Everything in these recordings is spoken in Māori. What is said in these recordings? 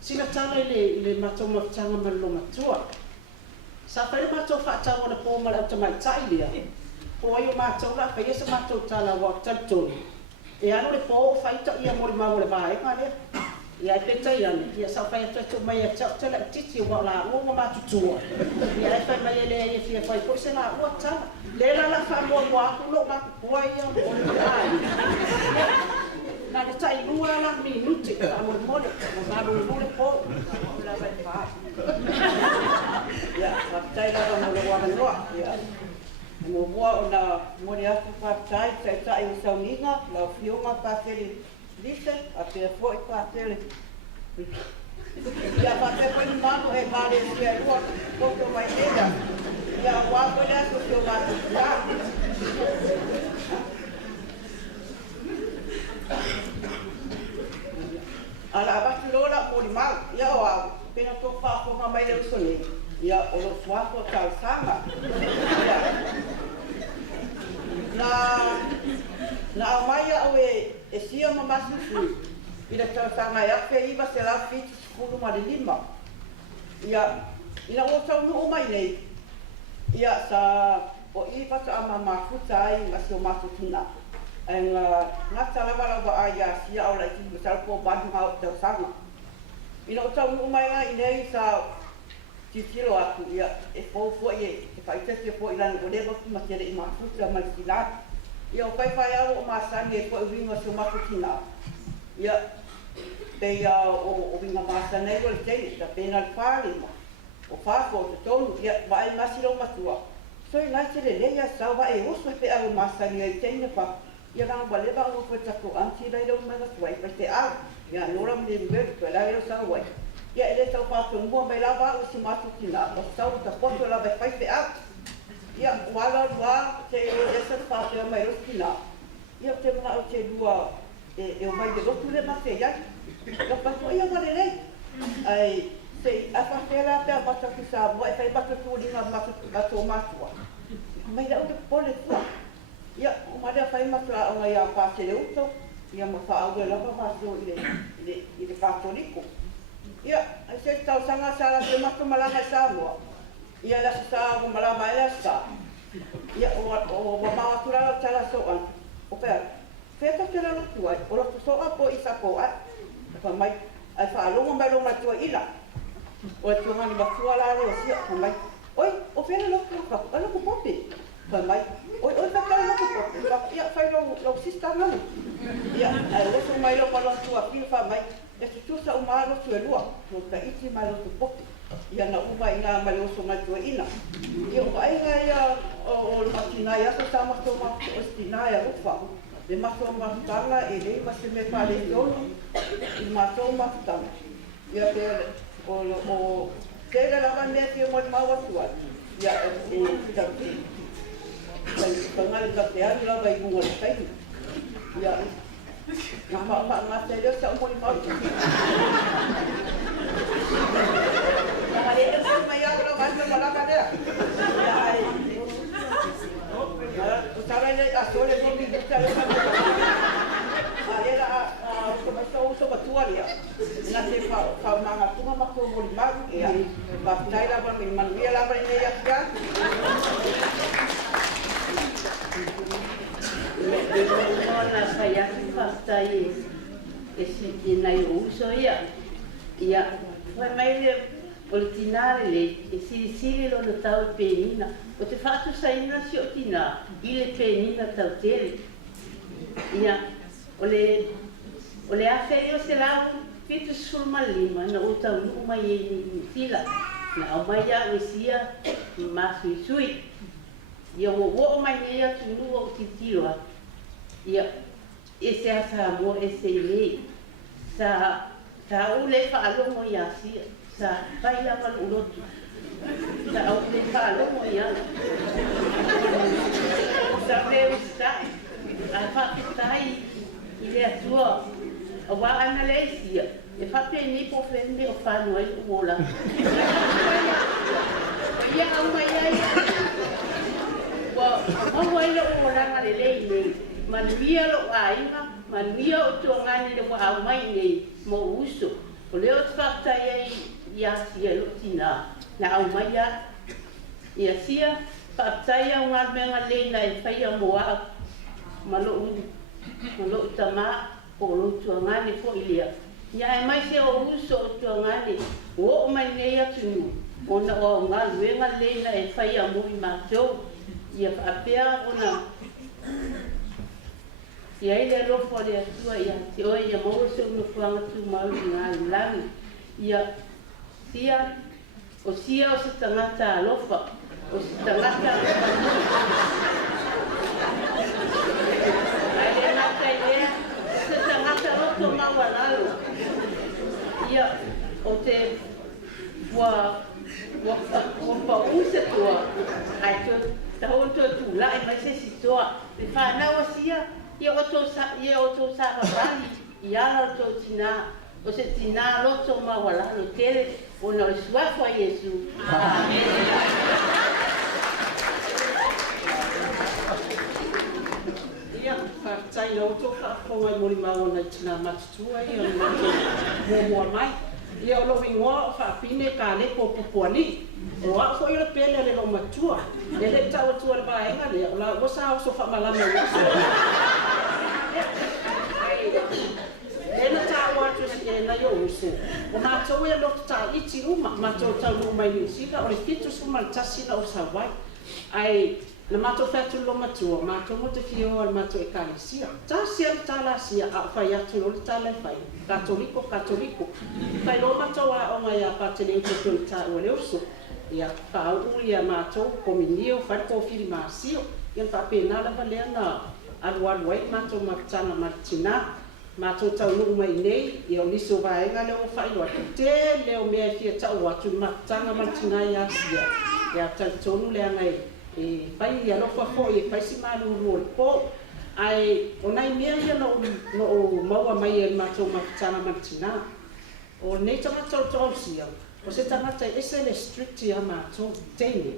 sina tala le matou mafutaga ma lologa tua sa fai le matou faatau ona po ma le autamaitai lea po ai o matou la faia sa matou tala ua talitonu e ano le po o faita ia mo le mau le vaega lea ia e petai ane ia sa fai atu mai e tau tala titi ua laua ua matutua ia e fai mai e lea ia fia fai po se laua tala le la la faamoamoa aku loo makupua ia o le ai na le tai lua la minuti a mo mo na lo lo po la vai fa ya tai la mo lo wa no ya mo boa ona mo le aku pa tai tai o sauninga la fioma pa feli lise a pe foi pa feli ya pa te foi mano e vale se lua poco mai nega ya wa ko le aku que va a ala abatilora mo li mal ia o pena to fa ko mai le sone ia o lo swa ko tal sanga na mai o e sia ma basu fu ila tal sanga ia fe iba se la fit skulu ma de lima ia ila o tau no mai nei ia sa o iba sa ma futai ma so ma tuna en ngata la wala wa aya sia o la ti besar ko ban ma o sanga ina o tau mai ai nei sa ti tiro aku ia e fo ye e fai te fo ila no le ko ma tere ma futa ma kila ia o fai fai o ma sa ne ko vinga so ma kila ia te ia o vinga ma sa nei ko te ta pena fali ma o fa ko te tonu ia vai ma silo ma tua so ina tere le ia sa va e o so pe a ma sa ni te ne fa ia rang wale ba no ko ko anti dai do ma swai pa te a ia no ram ni me ko la ro sa wai ia ele tau pa ko mo mai la ba o si ma tu kila o sa o ta ko la ba pa te a ia wala wa te o esa pa te mai ro kila ia te ma o te dua e o mai de do tu le ma te ia ka pa ko ia ma le ai se a fa te la te pa ta ku sa mo e fa pa tu ni ma ma to ma tu mai da o te pole tu ia o mare fai matra o ia pa se le uto ia ma fa au la pa so ile católico ia se tau sanga sala se mato malanga sa mo ia la sa mo malama ia sa ia o ma tu la tala so an o pe fe to te la tu ai o lo so a po isa po a fa mai ai fa lo mo mai lo ma tu ila o tu hani ma tu ala le si fa mai oi o fe lo ku ka ala ku popi fa mai oi ta ka lo ku popi ia fa lo sistema ia le so mai lo pa lo tu a fa mai e tu sa o malo tu lua no ka iti malo tu popi ia na uma ina malo so mai tu ina ia ai ia o makina ia so sama so ma ostina ia ufa le maso ma tala e le ma se me pa le tolo il maso ma tala ia te o te la bande que mo ma wa tu ia e ta ti pa ngal ka te ani la vai mo le pai ia ma te le sa mo ma ale e ma ia lo ma ma la ka ia ai o tala le a sole mo mi ta le era como so batuaria na te fa manga kuma ma ko mo ma ia ba tai la ba mi man ia la ba ni ia ka la faya fastai esse dinai uso ia foi mai ordinare le si lo notavo penina o te fatto sai na si otina ile penina tau tele ia ole a feio se la fitu sul malima na uta uma ye tila na mai ya usia ma sui ia wo mai ia tu no titilo ia esse asa mo esse le sa ule fa lo mo ya si sa vai la mal ulotu sa ule fa lo mo ya sa veo stai a fa stai ile atua o wa ana leisia e fa pe ni po fende o fa no ai uola ia au mai ai wa o wa ile uola na le le manuia lo ainga manuia o tu ngani le au mai nei mo uso O leo te whaktai ia sia lo tina. Na au mai ia sia whaktai au ngā menga leina e whaia moa malo utama o lo tuangane po ilia. Ia e mai se o uso o tuangane o mai nei atunu. Ona o ngā luenga leina e whaia mo I mātou. Ia whaapea ona ia ile lofo le atua ia te oe ia maua se unu fuanga tu mau I ngā ulangi. Ia sia o se tangata alofa, o se tangata ai ngata ia, se tangata roto maua lalo. Ia o te wa use tua, ai tahon to tula ai mai se sitoa. Te whanau sia, ia o to sa kapali, ia la to tina, o se tina loto mawala no tere, o na suafo a Yesu. Amen. Ia, whaktai na oto whaakonga mori maona tina matutua ia mua mai. Ia o lowi ngoa o whaapine ka lepo pupuani. O a fo ila pele le lo matua. Le tau tua le baenga le o la wasa o so whamalama uso. Ena tā watu si na yo uso. O mātou e loko tā iti uma, mātou tau luma I Sika, o le fitu suma le tasina o Sawai. Ai, na mātou whatu lo matua, mātou mo te fio al mātou e kālesia. Tā sia le tā la sia, a whai atu lo le tā le whai. Katoliko. Whai lo mātou a onga ia pātene uto tu le tā ua le uso. Ia whaau ia mātou, kominio, whai kōwhiri māsio. Ia whapena la valea na alu ai mātou matana martina. Mātou tau nuku mai nei, I o niso vaenga leo whailo atu te leo mea fia tau atu matanga martina I asia. Ia tau tonu lea ngai e whai I alofa fo I whai si malu uru o po. Ai, o nai mea ia no maua mai e mātou matanga martina. O nei tangata o tau sia, o se tangata ese le stricti a mātou teine.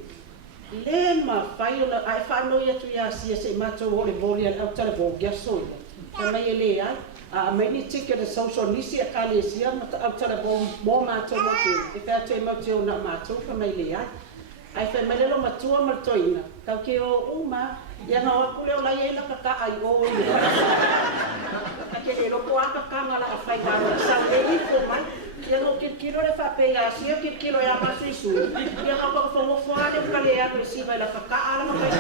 Le ma whai o la, ai whanoi atu I asia se mātou o le voli al au tala vō gia soile. Ka mai e le ai. A mai ni tike de social nisi a kalesia ma ta autara mo mātou motu. E whea te mauti o na mātou ka mai le ai. Ai whea mai lelo matua martoina. Kau ke o uma, ia ngā wakule o lai e la kaka ai o i le. A ke le loko a kaka ngala a whai kāna. Sa le I ko mai. Ia ngō kirkiro le whapei a sia kirkiro e a masu I sui. Ia ngā whakawhongofoa le ukale a koe siwa I la kaka ala ma kai.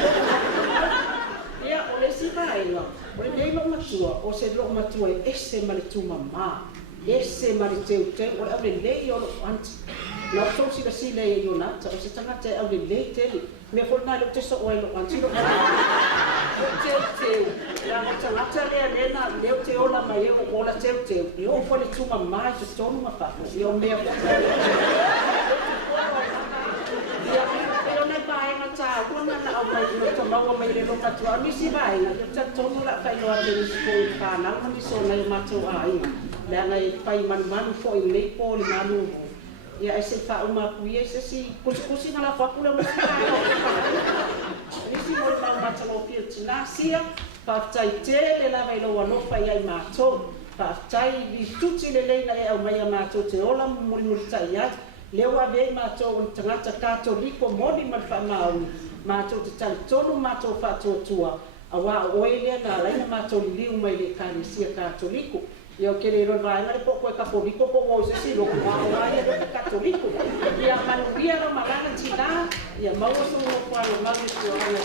Ia o le siwa ainga. O le nei lo matua, o se lo matua e ese ma le tumamā, ese ma le teuteu, o le au le lei o lo anti. Na o tōsi la si lei e ionata, o se tangata e au le lei tele, mea wholna le o te so o e lo anti lo teuteu. Ia o tangata lea lena, leo te ola mai e o la teuteu, I o fo le tumamā I te tonu ma whako, I o mea ta kuna na au mai no to maua mai le roka tua misi vai na ta tonu la kai loa te sko ka na ma so na mato ai le ana I pai man fo I le po le manu ia ese fa uma ku ia si kusi na la fa ku le misi misi mo ma mato o pio tina sia pa tai te le la vai loa no fa ia mato pa tai li tuti le le na e au mai mato te ola muri tai ia leo ave mātou o tangata kātoliko moni ma whamau, mātou te tali tonu mātou whātotua, a wā oelea nā reina mātou liu mai le kānesia kātoliko. Ia o kere ron vaenga le poko e kapoliko po o se siro, wā oaia le kātoliko. Ia manuia ra malanga tina, ia maua sungo kua lo maru tua ana